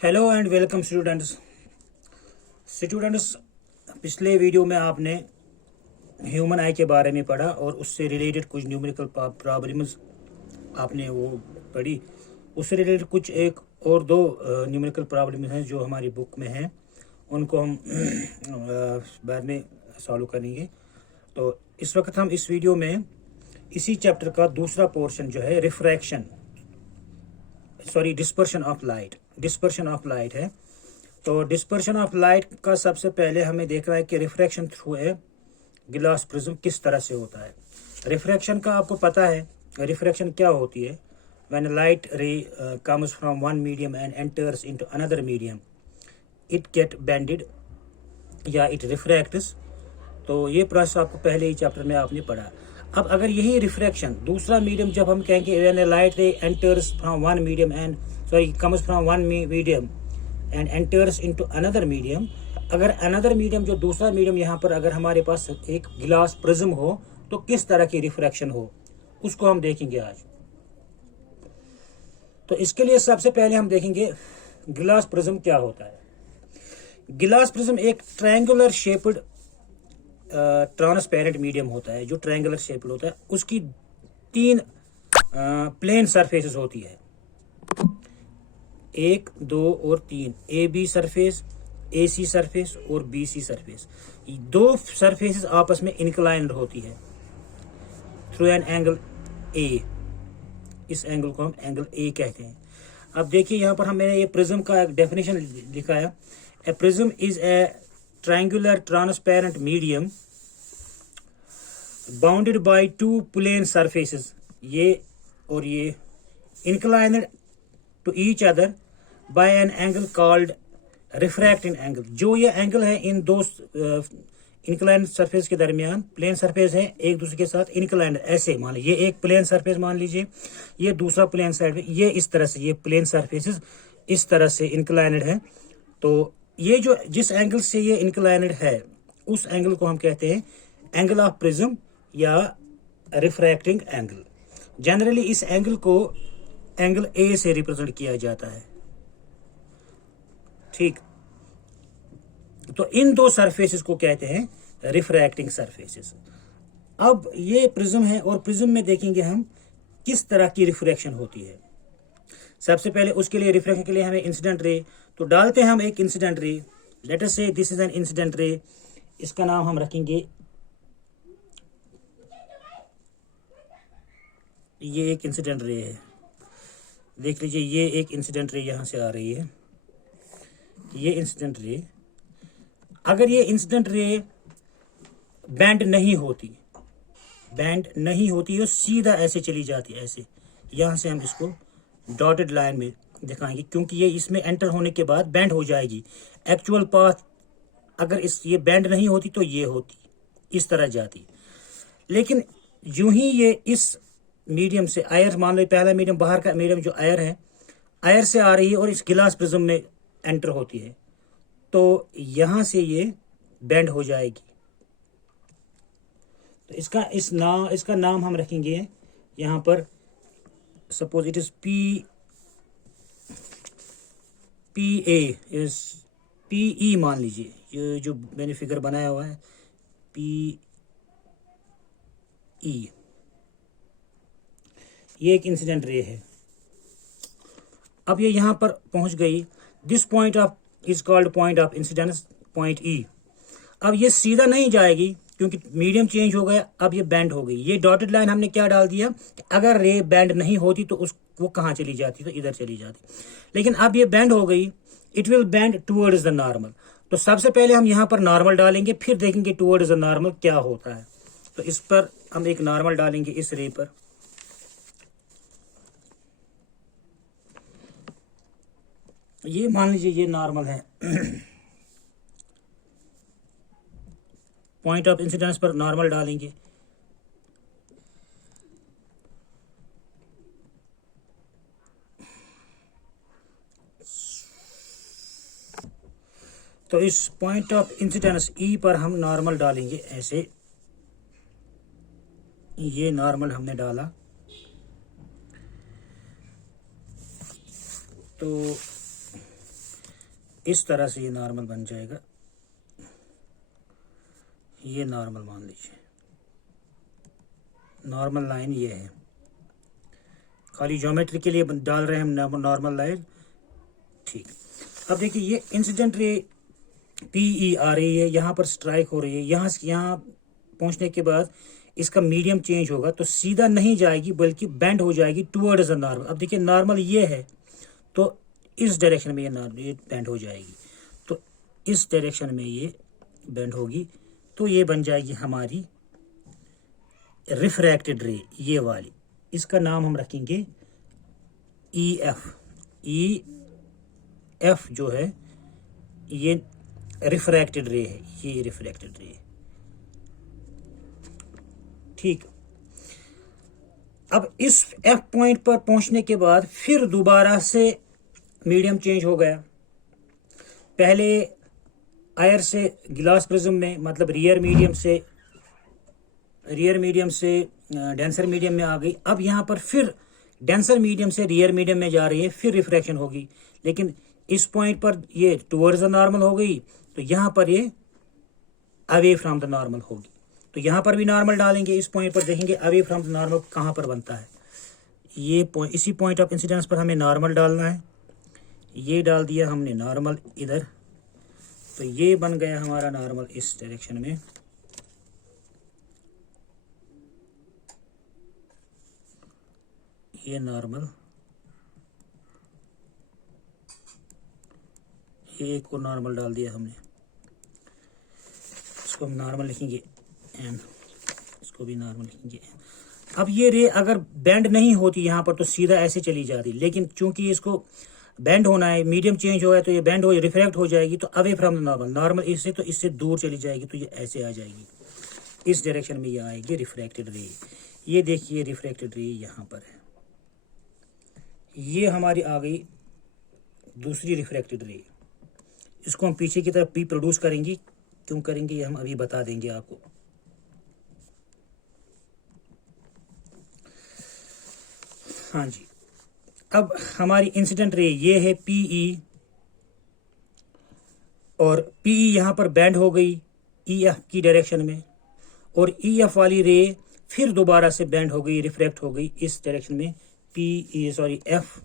Hello and welcome students. पिछले video में आपने ह्यूमन आई के बारे में पढ़ा और उससे रिलेटेड कुछ न्यूमेरिकल प्रॉब्लम्स आपने वो पढ़ी। उससे रिलेटेड कुछ एक और दो न्यूमेरिकल प्रॉब्लम्स हैं जो हमारी बुक में हैं, उनको हम बाद में सॉल्व करेंगे। तो इस वक्त हम इस वीडियो में इसी चैप्टर का दूसरा पोर्शन जो है डिस्पर्शन ऑफ लाइट है। तो डिस्पर्शन ऑफ लाइट का सबसे पहले हमें देखना है कि रिफ्रैक्शन थ्रू ए गिलास प्रिज्म किस तरह से होता है। रिफ्रैक्शन का आपको पता है, रिफ्रैक्शन क्या होती है। व्हेन लाइट रे comes from one medium and enters into another medium, it get bended या इट रिफ्रैक्ट्स। तो ये प्रोसेस आपको पहले ही चैप्टर में आपने पढ़ा। अब अगर यही रिफ्रैक्शन दूसरा मीडियम, जब हम कहेंगे व्हेन लाइट रे enters from one medium and comes from one medium and enters into another medium, अगर अनदर मीडियम जो दूसरा मीडियम यहाँ पर अगर हमारे पास एक गिलास प्रिज्म हो तो किस तरह की रिफ्रैक्शन हो, उसको हम देखेंगे आज। तो इसके लिए सबसे पहले हम देखेंगे गिलास प्रिज्म क्या होता है। गिलास प्रिज्म एक ट्रायंगुलर शेप्ड ट्रांसपेरेंट मीडियम होता है। जो ट्रायंगुलर शेप्ड होता है उसकी तीन प्लेन सरफेसेस होती है, 1, 2 और 3। A B surface, A C surface और बी सी सरफेस। दो सरफेसेस आपस में इंक्लाइंड होती है थ्रू एन एंगल ए। इस एंगल को हम एंगल ए कहते हैं। अब देखिए यहाँ पर मैंने ये प्रिज्म का एक डेफिनेशन लिखा है। A prism is a triangular transparent medium bounded by two plane surfaces, ये और ये, inclined to each other by an angle called refracting angle. जो ये एंगल है इन दो इंक्लाइंड सरफेस के दरमियान, प्लेन सरफेस है एक दूसरे के साथ इंक्लाइंड, ऐसे मान लीजिए ये एक प्लेन सरफेस मान लीजिए, ये दूसरा प्लेन सरफेस, ये इस तरह से, ये प्लेन सरफेसेस इस तरह से इंक्लाइंड है। तो ये जो जिस एंगल से ये इंक्लाइंड है उस एंगल को हम कहते हैं एंगल ऑफ प्रिज्म या रिफ्रैक्टिंग एंगल। जनरली इस एंगल को एंगल ए से रिप्रेजेंट किया जाता है, ठीक। तो इन दो सरफेसेस को कहते हैं रिफ्रैक्टिंग सरफेसेस। अब ये प्रिज्म है और प्रिज्म में देखेंगे हम किस तरह की रिफ्रैक्शन होती है। सबसे पहले उसके लिए रिफ्रैक्शन के लिए हमें इंसिडेंट रे तो डालते हैं हम एक इंसिडेंट रे। लेट अस से this is an incident ray. इसका नाम हम रखेंगे, ये एक इंसिडेंट रे है। देख लीजिए ये एक इंसिडेंट रे यहां से आ रही है, ये इंसिडेंट रे। अगर ये इंसिडेंट रे बैंड नहीं होती और सीधा ऐसे चली जाती, ऐसे यहां से हम इसको डॉटेड लाइन में दिखाएंगे, क्योंकि ये इसमें एंटर होने के बाद बैंड हो जाएगी। एक्चुअल पाथ अगर ये बैंड नहीं होती तो ये होती, इस तरह जाती। लेकिन यूं ही ये इस मीडियम से आयर, मान लो पहला मीडियम, बाहर का मीडियम जो आयर है, आयर से आ रही है और इस गिलास प्रिज्म में एंटर होती है, तो यहां से ये बेंड हो जाएगी। तो इसका नाम हम रखेंगे यहां पर, suppose it is P A is P E मान लीजिए, ये जो मैंने फिगर बनाया हुआ है पी ई, ये एक इंसिडेंट रे है। अब ये यहां पर पहुंच गई। This point of is called point of incidence, point ई। अब ये सीधा नहीं जाएगी क्योंकि मीडियम चेंज हो गया, अब ये बैंड हो गई। ये डॉटेड लाइन हमने क्या डाल दिया कि अगर रे बैंड नहीं होती तो वो कहाँ चली जाती, तो इधर चली जाती। लेकिन अब ये बैंड हो गई, it will band towards the normal. तो सबसे पहले हम यहाँ पर नॉर्मल डालेंगे, फिर देखेंगे टूवर्ड्स द नॉर्मल क्या होता है। तो इस पर हम एक नॉर्मल डालेंगे, इस रे पर। ये मान लीजिए ये नॉर्मल है। पॉइंट ऑफ इंसिडेंस पर नॉर्मल डालेंगे। तो इस पॉइंट ऑफ इंसिडेंस ई पर हम नॉर्मल डालेंगे ऐसे। ये नॉर्मल हमने डाला तो इस तरह से ये नॉर्मल बन जाएगा। ये नॉर्मल मान लीजिए, नॉर्मल लाइन ये है, खाली ज्योमेट्री के लिए डाल रहे हैं हम नॉर्मल लाइन। ठीक, अब देखिए ये इंसिडेंट रे पीई आ रही है, यहाँ पर स्ट्राइक हो रही है, यहाँ से यहाँ पहुँचने के बाद इसका मीडियम चेंज होगा, तो सीधा नहीं जाएगी बल्कि बेंड हो जाएगी टुवर्ड्स द नॉर्मल। अब देखिए नॉर्मल ये है, तो इस डायरेक्शन में ये बेंड हो जाएगी, तो इस डायरेक्शन में ये बेंड होगी, तो ये बन जाएगी हमारी रिफ्रैक्टेड रे, ये वाली। इसका नाम हम रखेंगे ई एफ। ई एफ जो है ये रिफ्रैक्टेड रे है, ये रिफ्रैक्टेड रे। ठीक, अब इस एफ पॉइंट पर पहुंचने के बाद फिर दोबारा से मीडियम चेंज हो गया। पहले आयर से गिलास प्रिज्म में, मतलब रियर मीडियम से डेंसर मीडियम में आ गई। अब यहाँ पर फिर डेंसर मीडियम से रियर मीडियम में जा रही है, फिर रिफ्रैक्शन होगी, लेकिन इस पॉइंट पर ये टुवर्ड्स द नॉर्मल हो गई, तो यहाँ पर ये अवे फ्रॉम द नॉर्मल होगी। तो यहाँ पर भी नॉर्मल डालेंगे, इस पॉइंट पर देखेंगे अवे फ्रॉम द नॉर्मल कहाँ पर बनता है। ये पॉइंट, इसी पॉइंट ऑफ इंसिडेंस पर हमें नॉर्मल डालना है। ये डाल दिया हमने नॉर्मल इधर, तो ये बन गया हमारा नॉर्मल इस डायरेक्शन में। ये नॉर्मल, ये एक और नॉर्मल डाल दिया हमने, इसको हम नॉर्मल लिखेंगे एन, इसको भी नॉर्मल लिखेंगे एन। अब ये रे अगर बेंड नहीं होती यहाँ पर तो सीधा ऐसे चली जाती, लेकिन चूंकि इसको बेंड होना है, मीडियम चेंज हुआ है, तो ये बेंड हो रिफ्रैक्ट हो जाएगी, तो away from the normal, normal इससे तो इससे दूर चली जाएगी, तो ये ऐसे आ जाएगी, इस डायरेक्शन में ये आएगी रिफ्रैक्टेड रे। ये देखिए रिफ्रैक्टेड रे यहाँ पर है, ये हमारी आ गई दूसरी रिफ्रैक्टेड रे। इसको हम पीछे की तरफ प्रोड्यूस करेंगे, क्यों करेंगे ये हम अभी बता देंगे आपको। हाँ जी, अब हमारी इंसिडेंट रे ये है पीई, और पीई यहाँ पर बेंड हो गई ईएफ की डायरेक्शन में, और ईएफ वाली रे फिर दोबारा से बेंड हो गई, रिफ्रैक्ट हो गई इस डायरेक्शन में, एफ,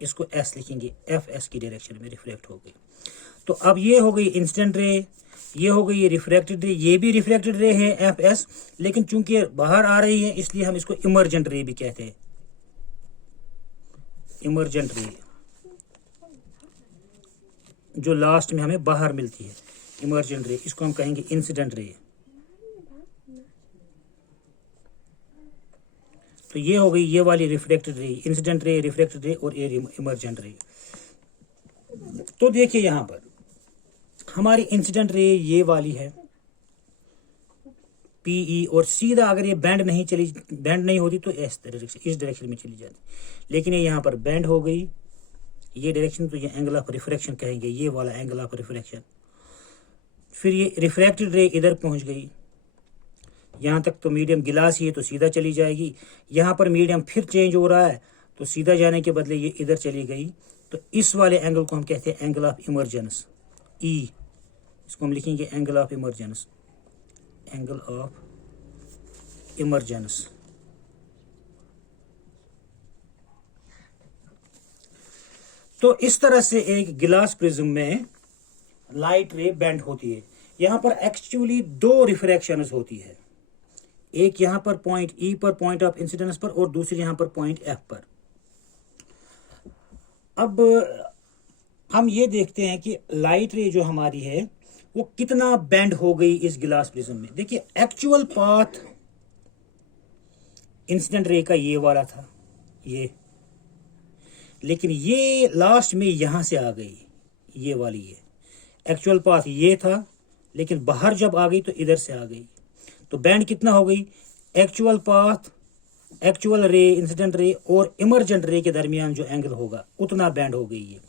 इसको एस लिखेंगे, एफ एस की डायरेक्शन में रिफ्रैक्ट हो गई। तो अब ये हो गई इंसिडेंट रे, ये हो गई ये रिफ्रैक्टेड रे, ये भी रिफ्रैक्टेड रे है एफ एस, लेकिन चूंकि बाहर आ रही है इसलिए हम इसको इमर्जेंट रे भी कहते हैं, इमर्जेंट रे, जो लास्ट में हमें बाहर मिलती है, इमर्जेंट रे, इसको हम कहेंगे इंसिडेंट रे। तो ये हो गई ये वाली रिफ्रैक्टेड रे, इंसिडेंट रे, रिफ्रैक्टेड रे और इमर्जेंट रे। तो देखिए यहां पर हमारी इंसिडेंट रे ये वाली है पीई, और सीधा अगर ये बेंड नहीं होती तो इस डायरेक्शन में चली जाती, लेकिन ये यहाँ पर बेंड हो गई ये डायरेक्शन, तो ये एंगल ऑफ रिफ्रैक्शन कहेंगे, ये वाला एंगल ऑफ रिफ्रैक्शन। फिर ये रिफ्रैक्टेड रे इधर पहुंच गई, यहाँ तक तो मीडियम गिलास ही है तो सीधा चली जाएगी, यहाँ पर मीडियम फिर चेंज हो रहा है तो सीधा जाने के बदले ये इधर चली गई, तो इस वाले एंगल को हम कहते हैं एंगल ऑफ इमर्जेंस, ई, इसको हम लिखेंगे angle of emergence, angle of emergence. तो इस तरह से एक गिलास प्रिज्म में लाइट रे बेंड होती है। यहां पर एक्चुअली दो रिफ्रैक्शंस होती है, एक यहां पर पॉइंट ई पर, पॉइंट ऑफ इंसिडेंस पर, और दूसरी यहां पर पॉइंट एफ पर। अब हम ये देखते हैं कि लाइट रे जो हमारी है वो कितना बेंड हो गई इस गिलास प्रिज्म में। देखिए एक्चुअल पाथ इंसिडेंट रे का ये वाला था, ये, लेकिन ये लास्ट में यहां से आ गई, ये वाली है एक्चुअल पाथ ये था, लेकिन बाहर जब आ गई तो इधर से आ गई, तो बैंड कितना हो गई, एक्चुअल पाथ, एक्चुअल रे, इंसिडेंट रे और इमर्जेंट रे के दरमियान जो एंगल होगा उतना बैंड हो गई है।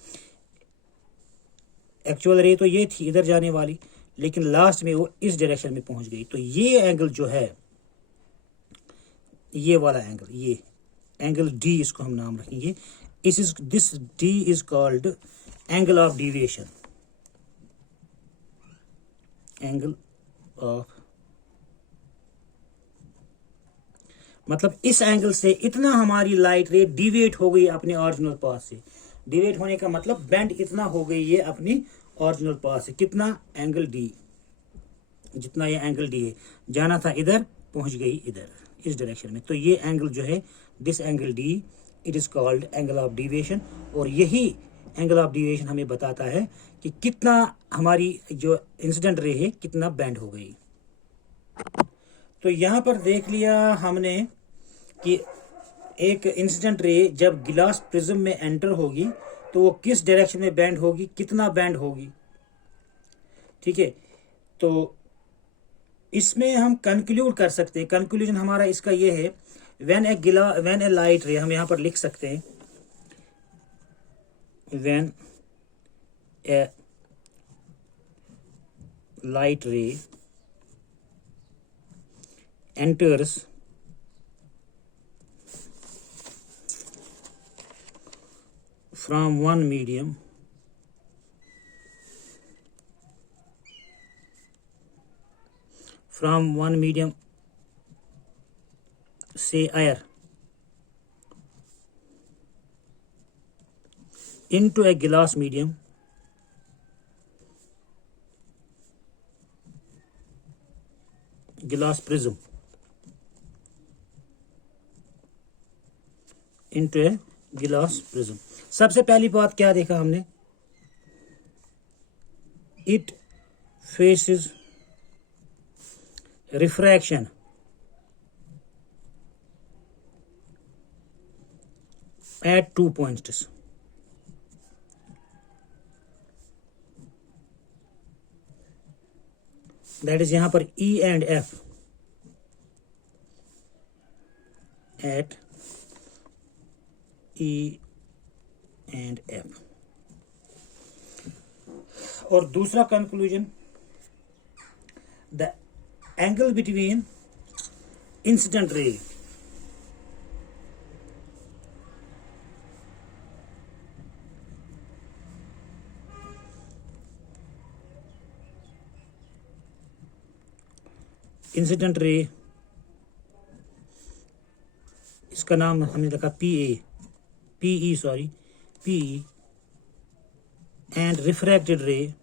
एक्चुअल रे तो ये थी इधर जाने वाली, लेकिन लास्ट में वो इस डायरेक्शन में पहुंच गई, तो ये एंगल जो है, ये वाला एंगल, ये एंगल डी, इसको हम नाम रखेंगे, this D is called angle of deviation, angle of, मतलब इस एंगल से इतना हमारी लाइट रे डिविएट हो गई अपने ओरिजिनल पाथ से। डिविएट होने का मतलब बेंड इतना हो गई ये अपनी ओरिजिनल पाथ से, कितना, एंगल डी, जितना ये एंगल डी है, जाना था इधर पहुंच गई इधर इस डायरेक्शन में। तो ये एंगल जो है, this angle D, it is called angle of deviation. और यही एंगल ऑफ डिविएशन हमें बताता है कि कितना हमारी जो इंसिडेंट रे है कितना बेंड हो गई। तो यहां पर देख लिया हमने कि एक इंसिडेंट रे जब गिलास प्रिज्म में एंटर होगी तो वो किस डायरेक्शन में बेंड होगी, कितना बेंड होगी, ठीक है। तो इसमें हम कंक्लूड कर सकते हैं, कंक्लूजन हमारा इसका ये है, व्हेन ए लाइट रे, हम यहां पर लिख सकते हैं, व्हेन ए लाइट रे enters from one medium say air into a glass medium, glass prism, into a glass prism। सबसे पहली बात क्या देखा हमने, it faces refraction at 2 points, that is यहाँ पर E and F, at E and F। और दूसरा conclusion, the angle between incident ray इसका नाम हमने रखा PE एंड रिफ्रैक्टेड रे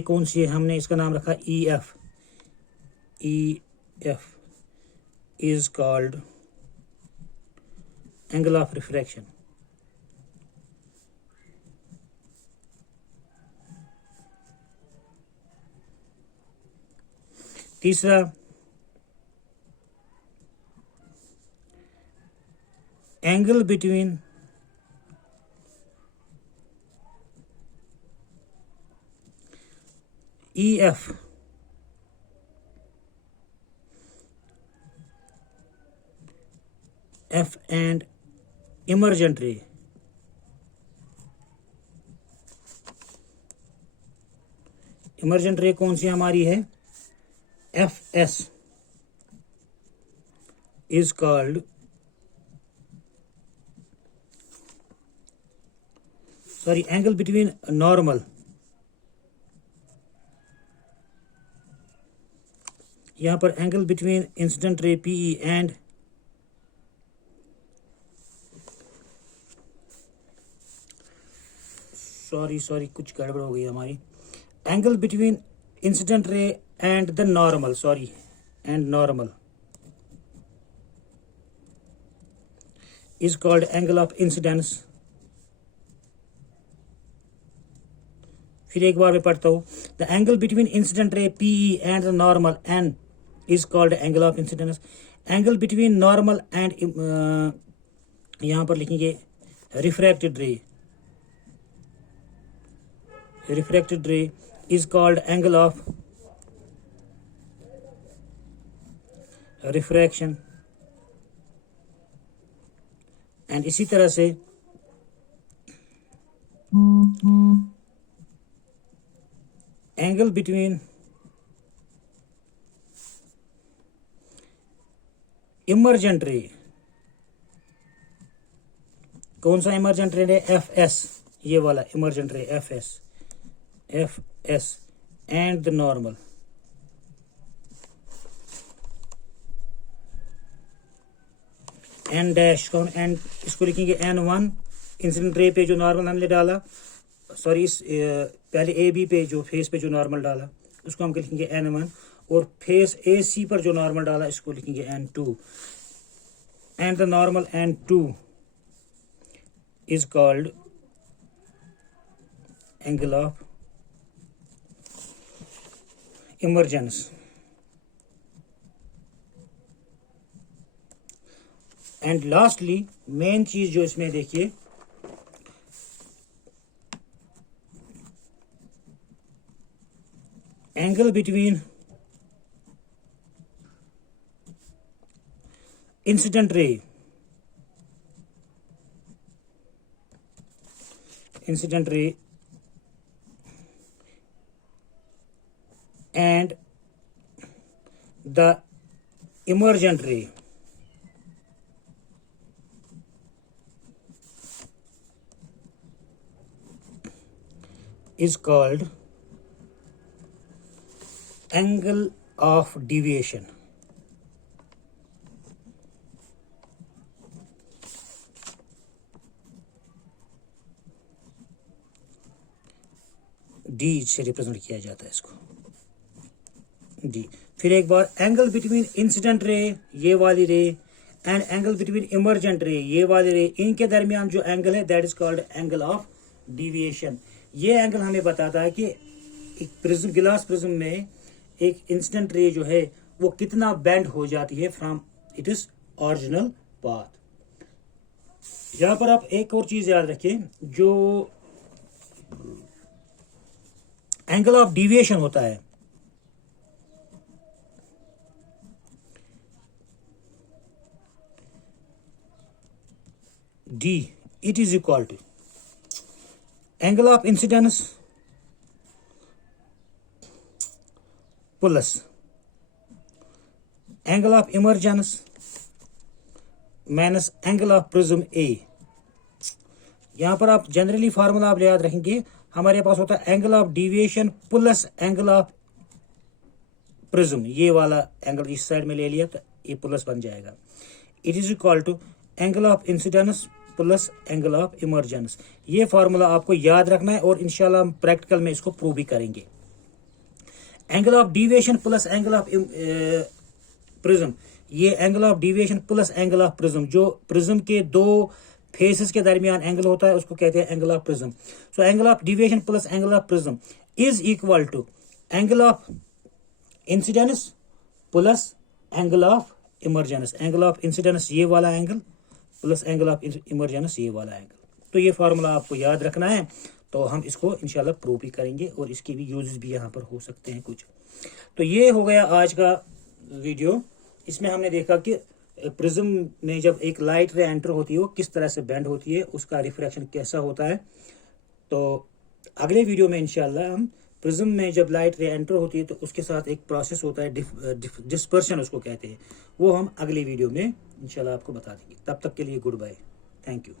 कौन सी है, हमने इसका नाम रखा EF is called angle of refraction. तीसरा, angle between EF and emergent ray, emergent ray कौन सी हमारी है, FS is called, angle between normal, यहाँ पर angle between incident ray PE and sorry कुछ गड़बड़ हो गई हमारी, angle between incident ray and the normal, normal is called angle of incidence। फिर एक बार मैं पढ़ता हूँ, the angle between incident ray PE and the normal N is called angle of incidence। Angle between normal and यहाँ पर लिखेंगे refracted रे is called angle of refraction। And इसी तरह से एंगल बिटवीन इमर्जेंट रे, कौन सा इमर्जेंट रे है? एफ एस, ये वाला emergent ray F S, F S and the normal. N dash कौन, एन इसको लिखेंगे N1 इंसिडेंट रे पे जो नॉर्मल हमने डाला, सॉरी इस पहले ए बी पे जो फेस पे जो नॉर्मल डाला उसको हम लिखेंगे N1, और फेस ए सी पर जो नॉर्मल डाला इसको लिखेंगे N2, and the normal N2 is called angle of emergence. And lastly main चीज जो इसमें देखिए, angle between incident ray, incident ray and the emergent रे is called angle of deviation। D से रिप्रेजेंट किया जाता है इसको, डी। फिर एक बार एंगल बिटवीन इंसिडेंट रे, ये वाली रे, एंड एंगल बिटवीन इमर्जेंट रे, ये वाली रे, इनके दरमियान जो एंगल है that is called angle of deviation. ये एंगल हमें बताता है कि एक प्रिज्म, गिलास प्रिज्म में एक इंसिडेंट रे जो है वो कितना बेंड हो जाती है from it is original path. यहां पर आप एक और चीज याद रखें, जो एंगल ऑफ डिविएशन होता है D, it is equal to angle of incidence plus angle of emergence minus angle of prism A. यहां पर आप जनरली फार्मूला आप याद रखेंगे, हमारे पास होता है angle of deviation plus angle of prism, ये वाला एंगल इस साइड में ले लिया तो ये प्लस बन जाएगा। It is equal to angle of incidence plus angle of emergence. ये फार्मूला आपको याद रखना है और इंशाल्लाह हम प्रैक्टिकल में इसको प्रूव भी करेंगे। Angle of deviation plus angle of prism, ये angle of deviation plus angle of prism, जो प्रिज्म के दो फेसेस के दरमियान एंगल होता है उसको कहते हैं angle of prism. So angle of deviation plus angle of prism is equal to angle of incidence plus angle of emergence. Angle of incidence ये वाला angle plus angle of emergence ये वाला एंगल। तो ये फार्मूला आपको याद रखना है, तो हम इसको इंशाल्लाह प्रूव भी करेंगे और इसके भी यूजेस भी यहाँ पर हो सकते हैं कुछ। तो ये हो गया आज का वीडियो। इसमें हमने देखा कि प्रिज्म में जब एक लाइट रे एंटर होती है वो किस तरह से बेंड होती है, उसका रिफ्रैक्शन कैसा होता है। तो अगले वीडियो में इंशाल्लाह हम प्रिज्म में जब लाइट रे एंटर होती है तो उसके साथ एक प्रोसेस होता है डिस्पर्शन उसको कहते हैं, वो हम अगले वीडियो में इंशाल्लाह आपको बता देंगे। तब तक के लिए गुड बाय, थैंक यू।